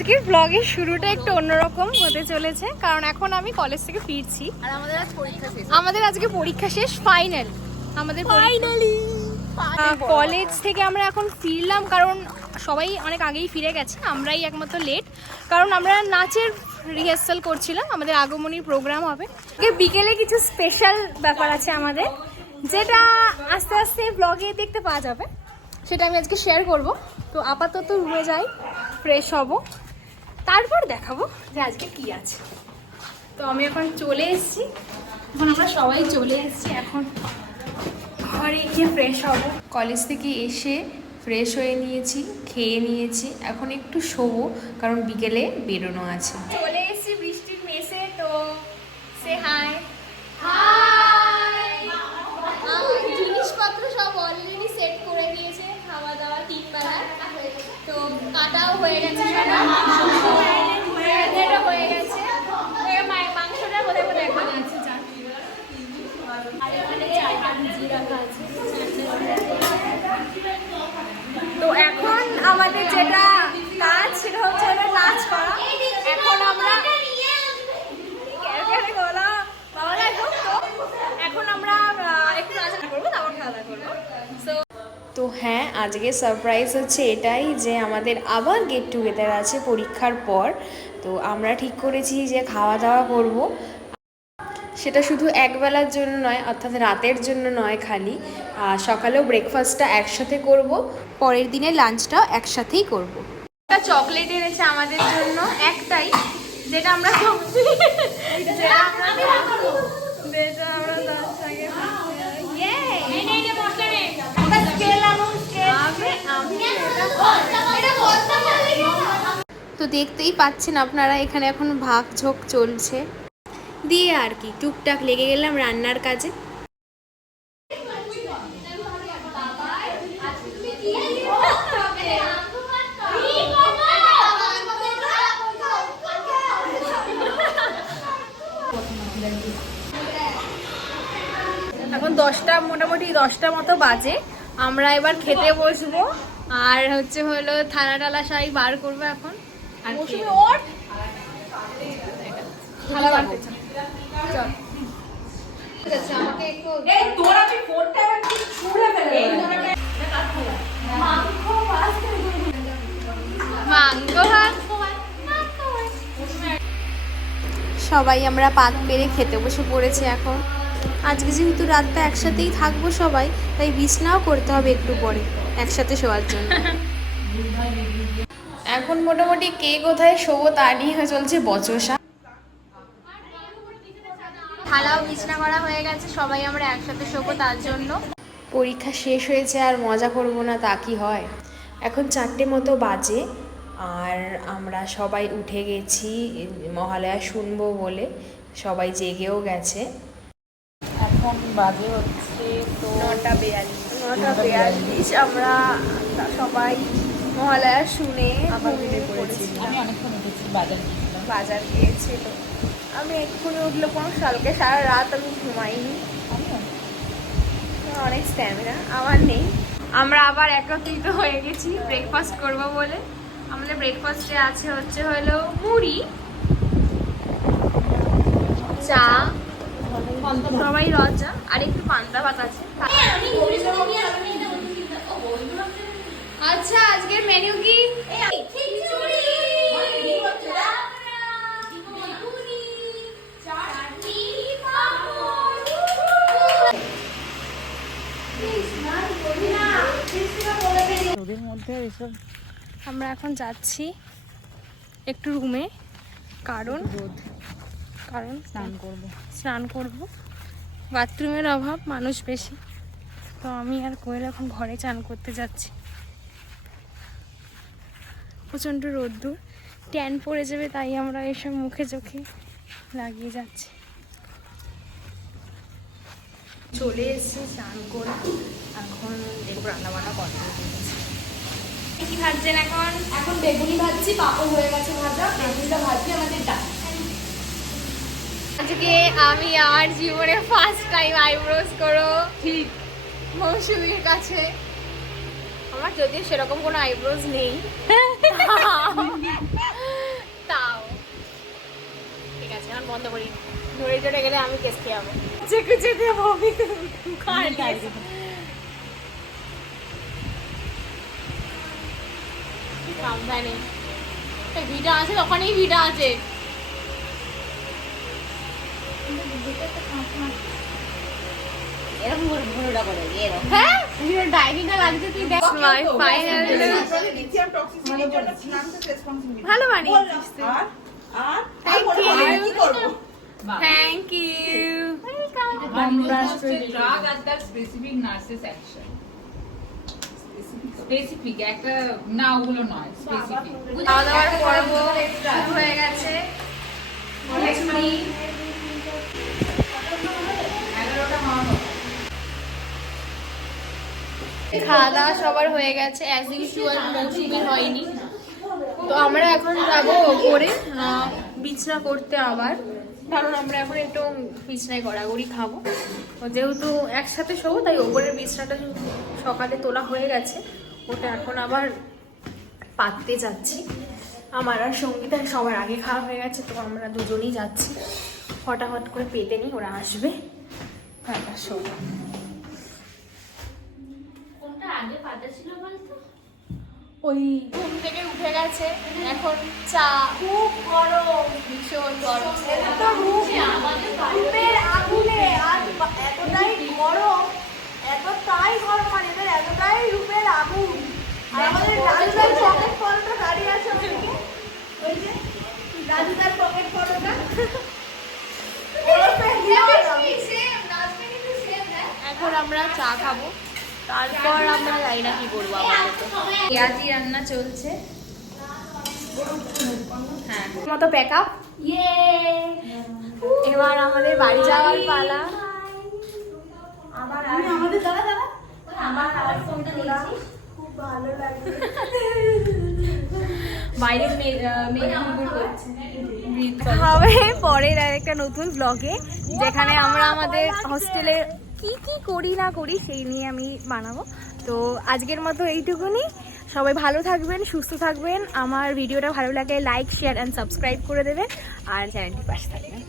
আজকের ব্লগের শুরুটা একটু অন্যরকম হতে চলেছে কারণ এখন আমি কলেজ থেকে ফিরছি। আর আমাদের আজ পরীক্ষা শেষ। আমাদের আজকে পরীক্ষা শেষ ফাইনাল আমাদের ফাইনালি কলেজ থেকে আমরা এখন ফিরলাম কারণ সবাই অনেক আগেই ফিরে গেছে আমরাই একমাত্র লেট কারণ আমরা নাচের রিহার্সাল করছিলাম আমাদের আগমনীর প্রোগ্রাম হবে। বিকেলে কিছু স্পেশাল ব্যাপার আছে আমাদের যেটা আস্তে আস্তে ব্লগে দেখতে পাওয়া যাবে। সেটা আমি আজকে শেয়ার করব। তো আপাতত রুমে যাই ফ্রেশ হব। তারপর দেখাবো যে আজকে কি আছে। তো আমি এখন চলে এসেছি। এখন আমরা সবাই চলে এসেছি। এখন ঘরে গিয়ে ফ্রেশ হব। কলেজ থেকে এসে ফ্রেশ হয়ে নিয়েছি, খেয়ে নিয়েছি। এখন একটু শোবো, কারণ বিকেলে বেরোনো আছে। চলে এসেছি বৃষ্টির মেসে তো সে হাই হাই জিনিসপত্র সব অলরেডি সেট করে দিয়েছে খাওয়া দাওয়া তিন বেলার তো কাটাও হয়ে গেছে এটা হয়ে গেছে এবার মা- মাংসটা কোথায় কোথায় এখানে আছে জান আর এখানে চারটা ভিজিয়ে রাখা আছে তো এখন আমাদের যেটা কাজ সেটা হচ্ছে হলো নাচ করা এখন আমরা ক্যারক্যারে গলা, বাবা দেখো তো। এখন আমরা আহ, একটু নাচ করব তারপর খাওয়া দাওয়া করব So, তো হ্যাঁ আজকে সারপ্রাইজ হচ্ছে এটাই যে আমাদের আবার গেট টুগেদার আছে পরীক্ষার পর। তো আমরা ঠিক করেছি যে খাওয়া দাওয়া করব। সেটা শুধু একবেলার জন্য নয় অর্থাৎ রাতের জন্য নয় খালি। আর সকালেও ব্রেকফাস্টটা একসাথে করব পরের দিনে লাঞ্চটাও একসাথেই করব। একটা চকলেট এনেছে আমাদের জন্য একটাই যেটা আমরা যেটা আমরা যেটা আমরা দশ টাকা তো দেখতেই পাচ্ছেন আপনারা, এখানে এখন ভাগ ঝোঁক চলছে। দিয়ে আর কি, টুকটাক লেগে গেলাম রান্নার কাজে। এখন দশটা, মোটামুটি দশটা মতো বাজে। আমরা এবার খেতে বসবো। আর হচ্ছে হলো থালা টালা সাই বার করব এখন। মৌসুমি থালা মাংস ভাত। সবাই আমরা পাত পেরে খেতে বসে পড়েছি এখন। আজকে যেহেতু রাতটা একসাথেই থাকব সবাই তাই বিছনাও করতে হবে একটু পরে একসাথে শোয়ার জন্য। এখন মোটামুটি কে কোথায় শোবো তা নিয়ে চলছে বচসা। থালাও বিছনা করা হয়ে গেছে সবাই আমরা একসাথে শোবো তার জন্য। পরীক্ষা শেষ হয়েছে আর মজা করব না তা কি হয়? এখন চারটে মতো বাজে আর আমরা সবাই উঠে গেছি মহালয়া শুনব বলে সবাই জেগেও গেছে। এখন বাজে হচ্ছে তো নটা বিয়াল্লিশ। নটা বিয়াল্লিশ আমরা সবাই মহালয়া শুনে আবার ঘুমিয়ে পড়েছি আমি অনেকক্ষণ উঠেছি বাজার বাজার গিয়েছিল। আমি এক্ষুনি উঠলে কোনো সালকে সারা রাত আমি ঘুমাইনি। অনেক স্ট্যামিনা আমার নেই। আমরা আবার একত্রিত হয়ে গেছি ব্রেকফাস্ট করব বলে। আমাদের ব্রেকফাস্টে আছে হচ্ছে হলো মুড়ি চা সবাই লজা আর একটু পান্তা ভাত আছে। আচ্ছা আজকের মেনু কি? আমরা এখন যাচ্ছি একটু রুমে কারণ কারণ স্নান করব। স্নান করব। বাথরুমের অভাব মানুষ বেশি। তো আমি আর কোয়েল এখন ঘরে চান করতে যাচ্ছি। প্রচণ্ড রোদ্দুর। ট্যান পড়ে যাবে তাই আমরা এসব মুখে চোখে লাগিয়ে যাচ্ছি। চলে এসেছি স্নান করে। এখন দেখব রান্না বান্না হয়েছে কি ভাবছেন এখন? এখন বেগুনি ভাজছি পাপড় হয়ে গেছে ভাজা। বেগুনিটা ভাজছি আমাদের ডাল। আজকে আমি আমার জীবনে ফার্স্ট টাইম আইব্রোজ করো। ঠিক মৌসুমীর কাছে। আমার যদিও সেরকম কোনো আইব্রোজ নেই। তাও। ঠিক আছে এখন বন্ধ করি। ধরে চড়ে গেলে আমি কেস খেয়ে যাব। চেকে চেকে ভাবি সাবধানে। নেই ভিটা আছে ওখানেই ভিটা আছে। এরকম করে ঘুরে করে এরকম। হ্যাঁ? ডাইনিটা লাগছে তুই দেখ? মাই ফাইনাল লিথিয়াম টক্সিসিটির জন্য প্লান্টের রেসপন্সিবিলিটি ভালো বানিয়েছিস তুই। আর? আর? Thank R you. আর কি করব? Thank you. স্পেসিফিক একটা না ওগুলো নয় স্পেসিফিক খাওয়া দাওয়ার পর্ব হয়ে গেছে। খাওয়া দাওয়া সবার হয়ে গেছে অ্যাজ ইউজুয়াল মৌসুমি হয়নি। তো আমরা এখন যাব আহ, বিছনা করতে আবার কারণ আমরা এখন একটু বিছনায় গড়াগড়ি খাব। যেহেতু একসাথে শোবো তাই ওপরের বিছনাটা সকালে তোলা হয়ে গেছে ওটা এখন আবার পাততে যাচ্ছি। আমার আর সঙ্গীতার সবার আগে খাওয়া হয়ে গেছে তো আমরা দুজনেই যাচ্ছি। হঠাৎ করে পেতে নিই ওরা আসবে। তারপর শোবো। ওই ঘুম থেকে উঠে গেছে। এখন চা খুব গরম। ভীষণ গরম। রূপের আগুনে আর এতটাই গরম এতটাই গরম আর এদের এতটাই রূপের আগুন। আর আমাদের রাজুদার পকেট ফলটা দাঁড়িয়ে আছে ওই যে রাজুদার পকেট ফলটা হিরো। এখন আমরা চা খাব। তারপর আমরা জানি না কি করব আপাতত? পেঁয়াজি রান্না চলছে। হ্যাঁ। মতো প্যাক আপ এবার আমাদের বাড়ি যাওয়ার পালা। আমাদের দাদা দাদা? আমার আর ফোনটা দিয়েছি খুব ভালো লাগে বাইরে মেয়ে মেয়ে হবে পরের আর একটা নতুন ব্লগে যেখানে আমরা আমাদের হস্টেলে কি কি করি না করি সেই নিয়ে আমি বানাবো। তো আজকের মতো এইটুকুনি। সবাই ভালো থাকবেন, সুস্থ থাকবেন। আমার ভিডিওটা ভালো লাগে লাইক শেয়ার অ্যান্ড সাবস্ক্রাইব করে দেবেন। আর চ্যানেলটি পাশে থাকবেন।